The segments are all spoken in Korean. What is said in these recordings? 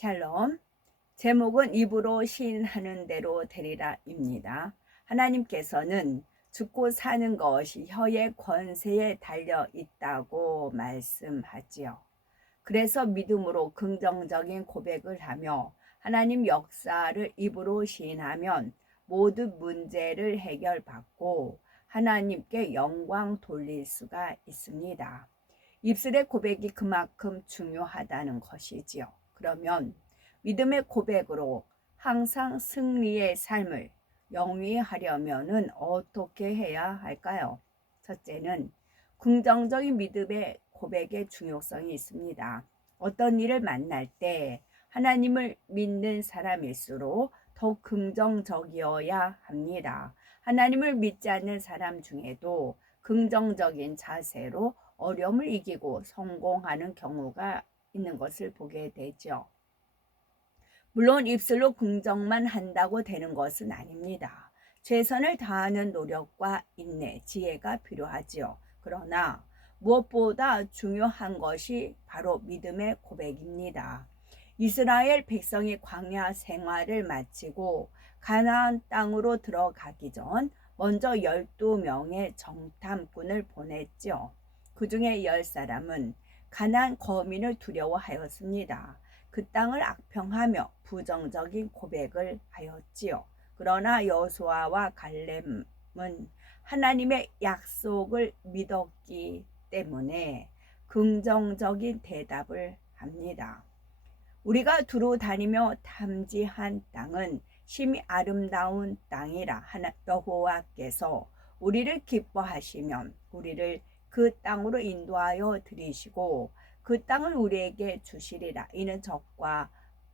샬롬. 제목은 입으로 시인하는 대로 되리라입니다. 하나님께서는 죽고 사는 것이 혀의 권세에 달려 있다고 말씀하지요. 그래서 믿음으로 긍정적인 고백을 하며 하나님 역사를 입으로 시인하면 모든 문제를 해결받고 하나님께 영광 돌릴 수가 있습니다. 입술의 고백이 그만큼 중요하다는 것이지요. 그러면 믿음의 고백으로 항상 승리의 삶을 영위하려면 어떻게 해야 할까요? 첫째는 긍정적인 믿음의 고백의 중요성이 있습니다. 어떤 일을 만날 때 하나님을 믿는 사람일수록 더 긍정적이어야 합니다. 하나님을 믿지 않는 사람 중에도 긍정적인 자세로 어려움을 이기고 성공하는 경우가 있는 것을 보게 되죠. 물론 입술로 긍정만 한다고 되는 것은 아닙니다. 최선을 다하는 노력과 인내, 지혜가 필요하지요. 그러나 무엇보다 중요한 것이 바로 믿음의 고백입니다. 이스라엘 백성이 광야 생활을 마치고 가나안 땅으로 들어가기 전 먼저 12명의 정탐꾼을 보냈죠. 그 중에 10사람은 가나안 거민을 두려워하였습니다. 그 땅을 악평하며 부정적인 고백을 하였지요. 그러나 여호수아와 갈렙은 하나님의 약속을 믿었기 때문에 긍정적인 대답을 합니다. 우리가 두루 다니며 탐지한 땅은 심히 아름다운 땅이라 여호와께서 우리를 기뻐하시면 우리를 그 땅으로 인도하여 들이시고 그 땅을 우리에게 주시리라. 이는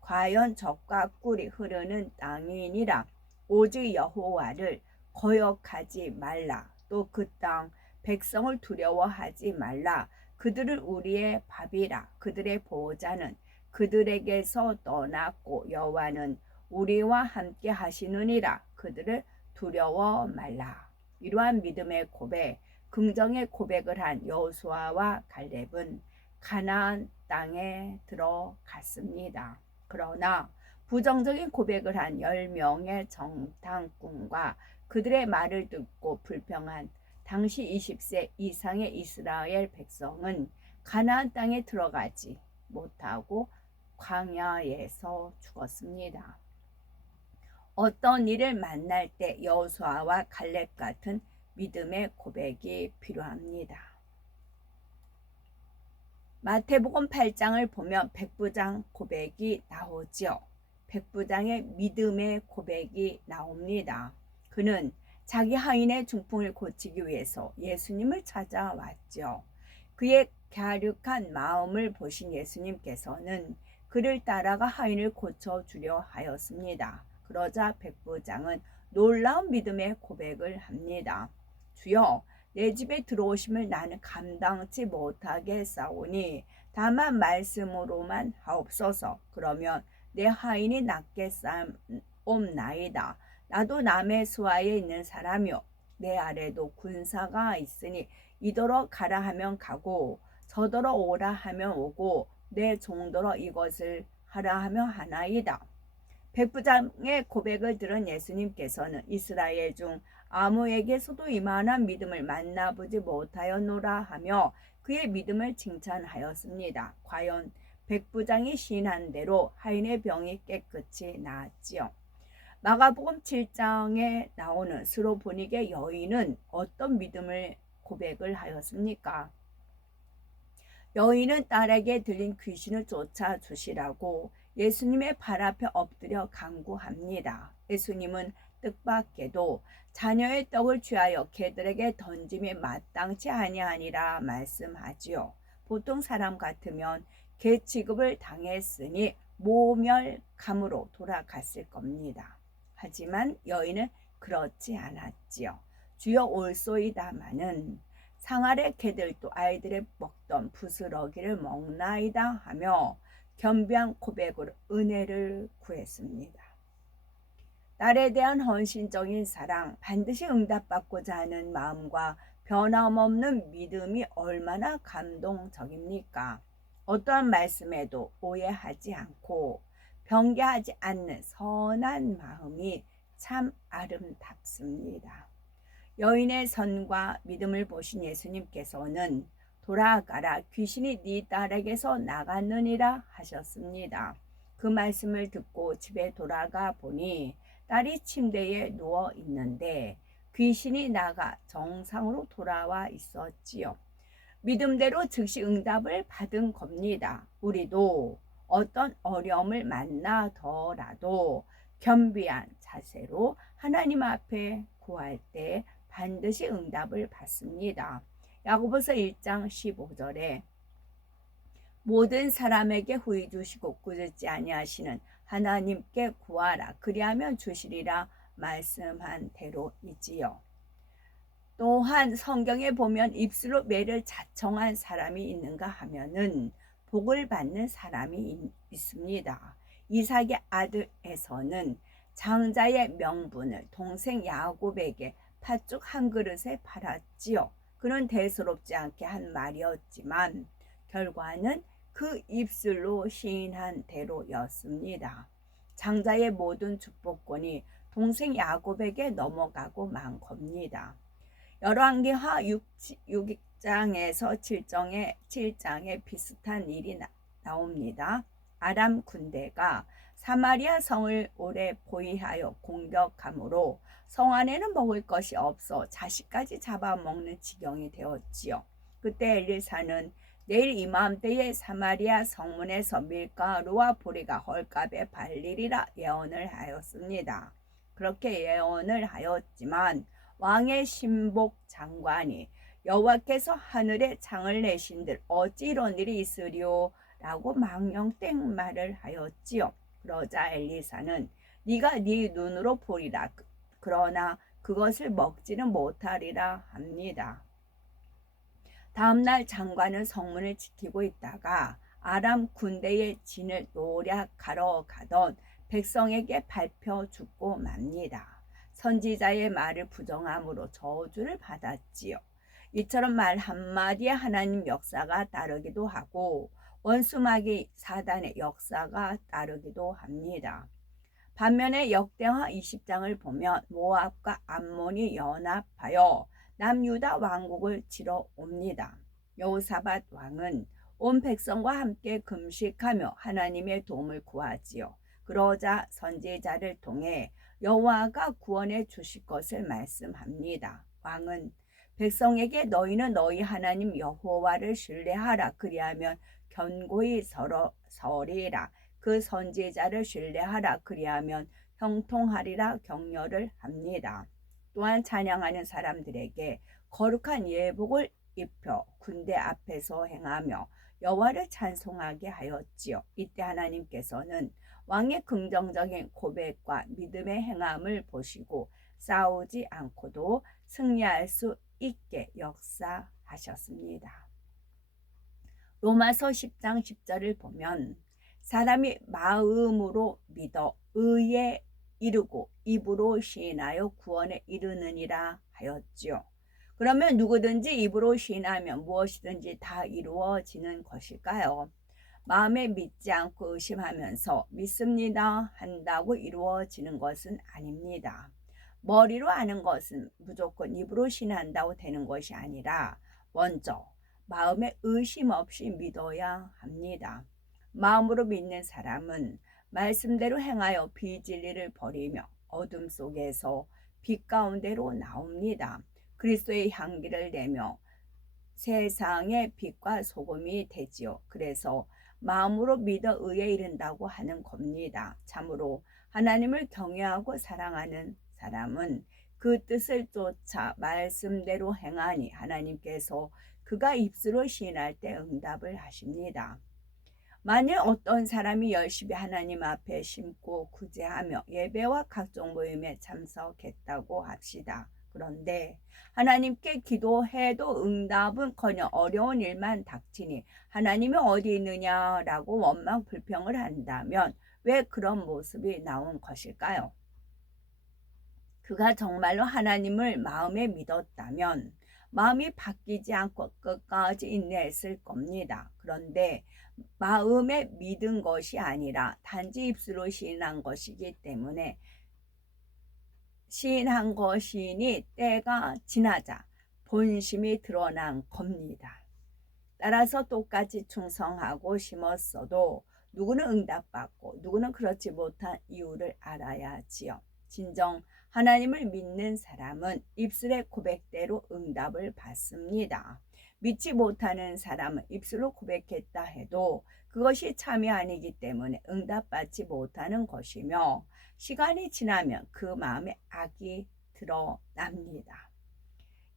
과연 적과 꿀이 흐르는 땅이니라. 오직 여호와를 거역하지 말라. 또 그 땅 백성을 두려워하지 말라. 그들은 우리의 밥이라. 그들의 보호자는 그들에게서 떠났고 여호와는 우리와 함께 하시느니라. 그들을 두려워 말라. 이러한 믿음의 고백, 긍정의 고백을 한 여호수아와 갈렙은 가나안 땅에 들어갔습니다. 그러나 부정적인 고백을 한 10명의 정탐꾼과 그들의 말을 듣고 불평한 당시 20세 이상의 이스라엘 백성은 가나안 땅에 들어가지 못하고 광야에서 죽었습니다. 어떤 일을 만날 때 여호수아와 갈렙 같은 믿음의 고백이 필요합니다. 마태복음 8장을 보면 백부장 고백이 나오죠. 백부장의 믿음의 고백이 나옵니다. 그는 자기 하인의 중풍을 고치기 위해서 예수님을 찾아왔죠. 그의 갸륵한 마음을 보신 예수님께서는 그를 따라가 하인을 고쳐주려 하였습니다. 그러자 백부장은 놀라운 믿음의 고백을 합니다. 주여, 내 집에 들어오심을 나는 감당치 못하겠사오니 다만 말씀으로만 하옵소서. 그러면 내 하인이 낫게 싸움나이다. 나도 남의 수하에 있는 사람이요 내 아래도 군사가 있으니 이더러 가라 하면 가고 저더러 오라 하면 오고 내 종더러 이것을 하라 하면 하나이다. 백부장의 고백을 들은 예수님께서는 이스라엘 중 아무에게서도 이만한 믿음을 만나보지 못하였노라 하며 그의 믿음을 칭찬하였습니다. 과연 백부장이 시인한 대로 하인의 병이 깨끗이 나았지요. 마가복음 7장에 나오는 스로보닉의 여인은 어떤 믿음을 고백을 하였습니까? 여인은 딸에게 들린 귀신을 쫓아주시라고 예수님의 발 앞에 엎드려 간구합니다. 예수님은 뜻밖에도 자녀의 떡을 취하여 개들에게 던짐이 마땅치 아니하니라 말씀하지요. 보통 사람 같으면 개 취급을 당했으니 모멸감으로 돌아갔을 겁니다. 하지만 여인은 그렇지 않았지요. 주여 올소이다마는 상아래 개들도 아이들의 먹던 부스러기를 먹나이다 하며 겸비한 고백으로 은혜를 구했습니다. 딸에 대한 헌신적인 사랑, 반드시 응답받고자 하는 마음과 변함없는 믿음이 얼마나 감동적입니까? 어떠한 말씀에도 오해하지 않고 변개하지 않는 선한 마음이 참 아름답습니다. 여인의 선과 믿음을 보신 예수님께서는 돌아가라, 귀신이 네 딸에게서 나갔느니라 하셨습니다. 그 말씀을 듣고 집에 돌아가 보니 딸이 침대에 누워 있는데 귀신이 나가 정상으로 돌아와 있었지요. 믿음대로 즉시 응답을 받은 겁니다. 우리도 어떤 어려움을 만나더라도 겸비한 자세로 하나님 앞에 구할 때 반드시 응답을 받습니다. 야고보서 1장 15절에 모든 사람에게 후히 주시고 꾸짖지 아니하시는 하나님께 구하라 그리하면 주시리라 말씀한 대로이지요. 또한 성경에 보면 입술로 매를 자청한 사람이 있는가 하면은 복을 받는 사람이 있습니다. 이삭의 아들 에서는 장자의 명분을 동생 야곱에게 팥죽 한 그릇에 팔았지요. 그는 대수롭지 않게 한 말이었지만 결과는 그 입술로 시인한 대로였습니다. 장자의 모든 축복권이 동생 야곱에게 넘어가고 만 겁니다. 열왕기하 6장에서 7장에 비슷한 일이 나옵니다. 아람 군대가 사마리아 성을 오래 포위하여 공격함으로 성 안에는 먹을 것이 없어 자식까지 잡아먹는 지경이 되었지요. 그때 엘리사는 내일 이맘때에 사마리아 성문에서 밀가루와 보리가 헐값에 팔리리라 예언을 하였습니다. 그렇게 예언을 하였지만 왕의 신복 장관이 여호와께서 하늘에 창을 내신들 어찌 이런 일이 있으리오 라고 망령땡 말을 하였지요. 그러자 엘리사는 네가 네 눈으로 보리라 그러나 그것을 먹지는 못하리라 합니다. 다음날 장관은 성문을 지키고 있다가 아람 군대의 진을 노략하러 가던 백성에게 밟혀 죽고 맙니다. 선지자의 말을 부정함으로 저주를 받았지요. 이처럼 말 한마디에 하나님 역사가 따르기도 하고 원수마귀 사단의 역사가 따르기도 합니다. 반면에 역대하 20장을 보면 모압과 암몬이 연합하여 남유다 왕국을 치러 옵니다. 여호사밧 왕은 온 백성과 함께 금식하며 하나님의 도움을 구하지요. 그러자 선지자를 통해 여호와가 구원해 주실 것을 말씀합니다. 왕은 백성에게 너희는 너희 하나님 여호와를 신뢰하라 그리하면 견고히 서리라. 그 선지자를 신뢰하라 그리하면 형통하리라 격려를 합니다. 또한 찬양하는 사람들에게 거룩한 예복을 입혀 군대 앞에서 행하며 여호와를 찬송하게 하였지요. 이때 하나님께서는 왕의 긍정적인 고백과 믿음의 행함을 보시고 싸우지 않고도 승리할 수 있게 역사하셨습니다. 로마서 10장 10절을 보면 사람이 마음으로 믿어 의에 이르고 입으로 시인하여 구원에 이르느니라 하였지요. 그러면 누구든지 입으로 시인하면 무엇이든지 다 이루어지는 것일까요? 마음에 믿지 않고 의심하면서 믿습니다 한다고 이루어지는 것은 아닙니다. 머리로 아는 것은 무조건 입으로 시인한다고 되는 것이 아니라 먼저 마음에 의심 없이 믿어야 합니다. 마음으로 믿는 사람은 말씀대로 행하여 비진리를 버리며 어둠 속에서 빛 가운데로 나옵니다. 그리스도의 향기를 내며 세상의 빛과 소금이 되지요. 그래서 마음으로 믿어 의에 이른다고 하는 겁니다. 참으로 하나님을 경외하고 사랑하는 사람은 그 뜻을 쫓아 말씀대로 행하니 하나님께서 그가 입술로 시인할 때 응답을 하십니다. 만일 어떤 사람이 열심히 하나님 앞에 심고 구제하며 예배와 각종 모임에 참석했다고 합시다. 그런데 하나님께 기도해도 응답은커녕 어려운 일만 닥치니 하나님이 어디 있느냐라고 원망 불평을 한다면 왜 그런 모습이 나온 것일까요? 그가 정말로 하나님을 마음에 믿었다면 마음이 바뀌지 않고 끝까지 인내했을 겁니다. 그런데 마음에 믿은 것이 아니라 단지 입술로 시인한 것이기 때문에 시인한 것이니 때가 지나자 본심이 드러난 겁니다. 따라서 똑같이 충성하고 심었어도 누구는 응답받고 누구는 그렇지 못한 이유를 알아야 하지요. 진정 하나님을 믿는 사람은 입술의 고백대로 응답을 받습니다. 믿지 못하는 사람은 입술로 고백했다 해도 그것이 참이 아니기 때문에 응답받지 못하는 것이며 시간이 지나면 그 마음에 악이 드러납니다.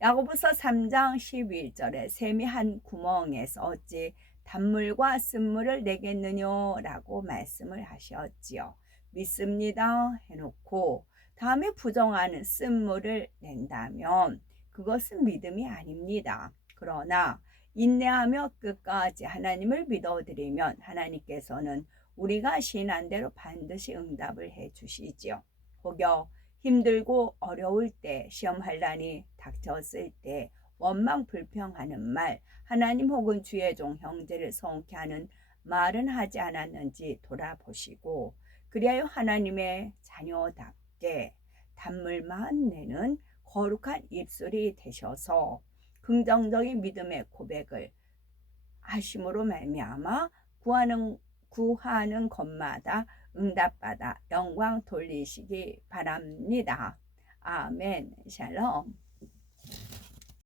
야고보서 3장 11절에 샘이 한 구멍에서 어찌 단물과 쓴물을 내겠느냐라고 말씀을 하셨지요. 믿습니다 해놓고 다음에 부정하는 쓴물을 낸다면 그것은 믿음이 아닙니다. 그러나 인내하며 끝까지 하나님을 믿어드리면 하나님께서는 우리가 신한 대로 반드시 응답을 해주시지요. 혹여 힘들고 어려울 때, 시험 환난이 닥쳤을 때 원망 불평하는 말, 하나님 혹은 주의 종 형제를 성케 하는 말은 하지 않았는지 돌아보시고 그리하여 하나님의 자녀답게 단물만 내는 거룩한 입술이 되셔서 긍정적인 믿음의 고백을 하심으로 말미암아 구하는 것마다 응답받아 영광 돌리시기 바랍니다. 아멘. 샬롬.